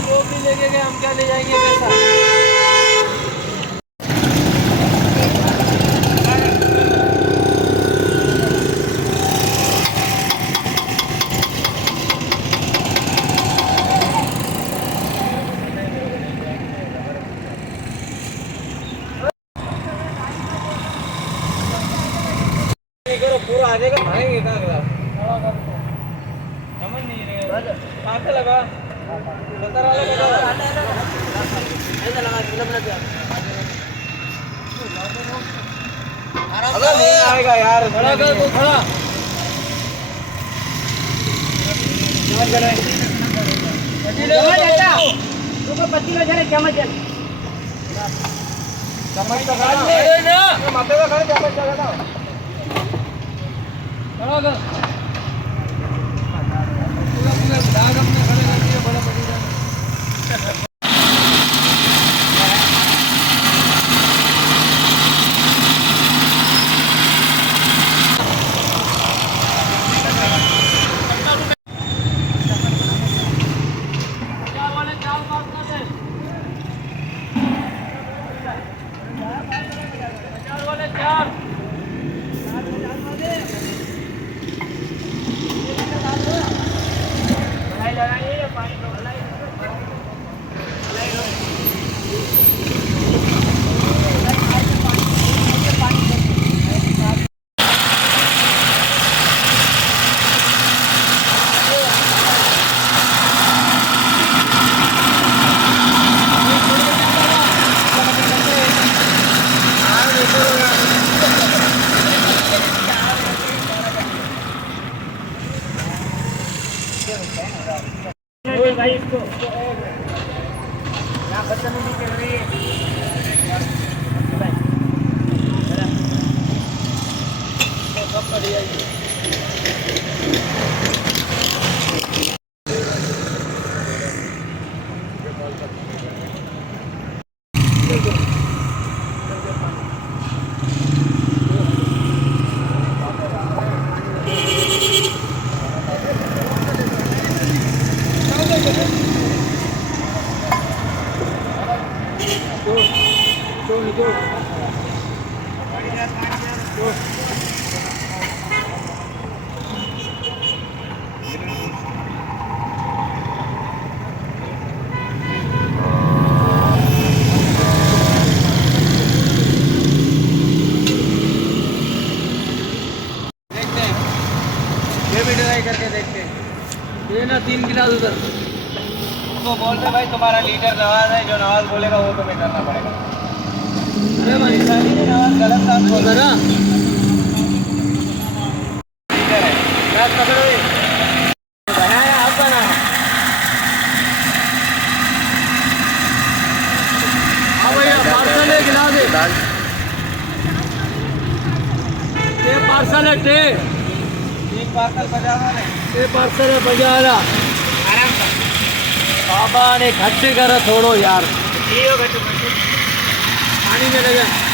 लोग भी लेके गए, हम क्या ले जाएंगे पैसा। पूरा आ जाएगा, भागेंगे कहाँ समझ नहीं रहे कहाँ से लगा आएगा यार, खड़ा कर तू खड़ा पति लो जाने चम्मच चम्मच का खड़ा माथे का खड़ा चम्मच का खड़ा खड़ा कर पूरा दाग अपने खड़े कर दिए बड़ा पतीला भाई इसको यहाँ बदतमीजी चल रही है। करके देखते हैं। ये ना 3 गिलास उधर तो बोलते भाई तुम्हारा लीडर नवाज है, जो नवाज बोलेगा वो तुम्हें करना पड़ेगा। अरे भाई नवाज गलत था आपको जरा रात पकड़ो ये। बनाया आप बना हाँ भैया पार्सल है गिला दे ये पार्सल है टे एक पार्सल बजाना ये पार्सल है बजाना आराम कर बाबा ने घट कर थोड़ो यार ये हो गया तो पानी में लगा